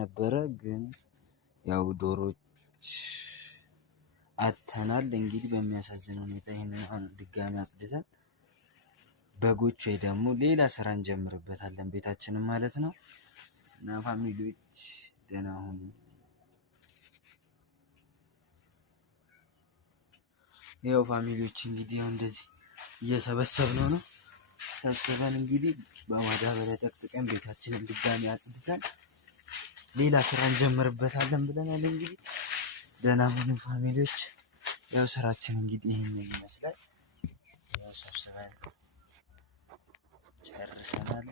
ነበረ ግን ያው ዶሮዎች አጥተናል። እንግዲህ በሚያሳዝን ሁኔታ ይሄንን አሁን ድጋሚ አጽድተን በጎች ወይ ደግሞ ሌላ ስራ እንጀምርበታለን ቤታችንን ማለት ነው። እና ፋሚሊዎች ደህና ሁኑ። ያው ፋሚሊዎች እንግዲህ ያው እንደዚህ እየሰበሰብነው ነው። ሰብስበን እንግዲህ በማዳበሪያ ጠቅጥቀን ቤታችንን ድጋሚ አጽድተን ሌላ ስራ እንጀምርበታለን ብለናል። እንግዲህ ደህና ሁኑ ፋሚሊዎች። ያው ስራችን እንግዲህ ይሄንን ይመስላል። ያው ሰብስበን ጨርሰናል።